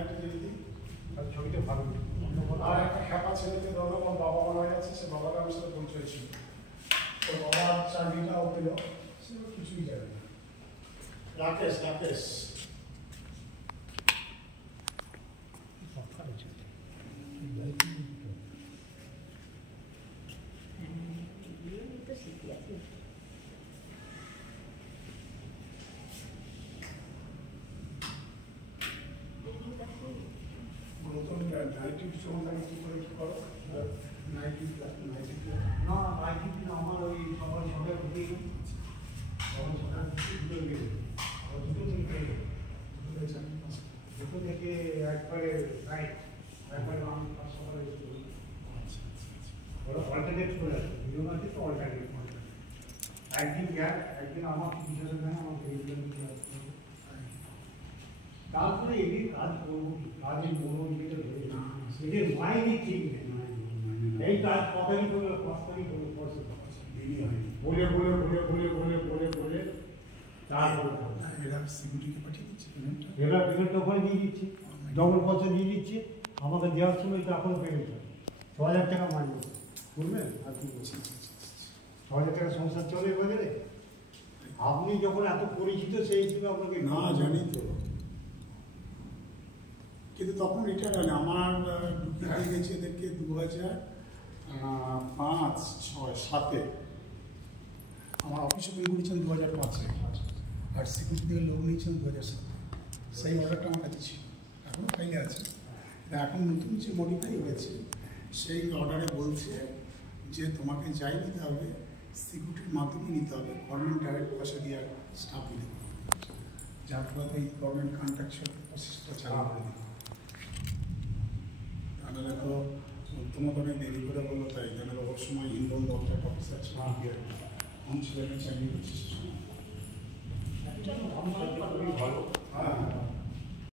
লাইটটা দিয়ে দিই। আর ছবিটা ভালো। আর একটা হ্যাপা ছেলেকে ধরো আমার বাবা মারা গেছে, সে বাবার আমার সাথে পরিচয় ছিল, তো বাবার চাকরিটাও পেল, সে কিছুই জানে না। রাকেশ রাকেশ নতুন নাইটি সম্বন্ধে কি করে কি করো? নাইটি নাইটি না নাইটি আমার ওই সকাল সকাল উঠে সকাল সকাল দুটো গেলে দুটো থেকে একবারে রাইট একবারে আমি সকালে ওরা অল্টারনেট করে আছে ভিডিও মার্কে তো অল্টারনেট করে একদিন গ্যাপ একদিন আমার চিকিৎসা দেন আমাকে তারপরে এদের কাজ করবো কাজের মনোযোগিতা ধরে না এদের মাইন্ডই ঠিক নেই এই কাজ কতই করলে কষ্টই করলে পয়সা বলে বলে বলে বলে বলে বলে বলে তারপরে এরা সিকিউরিটিকে পাঠিয়ে দিচ্ছে এরা পেমেন্ট ওখানে দিয়ে দিচ্ছে ডবল পয়সা দিয়ে দিচ্ছে আমাকে দেওয়ার সময় তো এখন পেমেন্ট হবে ৬,০০০ টাকা মাইনে বুঝলেন আর কি বলছি ৬,০০০ টাকা সংসার চলে বাজারে আপনি যখন এত পরিচিত সেই হিসেবে আপনাকে না জানি তো, কিন্তু তখন এটা জানি আমার ঢুকে গেছে এদেরকে 2005-06-07 আমার অফিসে বিল করেছেন 2005-এ, আর সিকিউরিটি থেকে লোক নিয়েছেন 2007। সেই অর্ডারটা আমার কাছে ছিল, এখনও ফাইলে আছে। এখন নতুন যে মডিফাই হয়েছে সেই অর্ডারে বলছে যে তোমাকে যাই নিতে হবে সিকিউরিটির মাধ্যমে নিতে হবে, গভর্নমেন্ট ডাইরেক্ট পয়সা দিয়ে স্টাফ নিতে হবে, যার ফলে এই গভর্নমেন্ট কন্ট্রাকচুয়াল প্রসেসটা চালু করে দিতে হবে। তাহলে তো তোমাকে অনেক দেরি করে বললো, তাই জানালে ওর সময় ইনভলভ অফিসার ছিল, কোন ছেলেমেয়ে চাকরি করছে সে সময়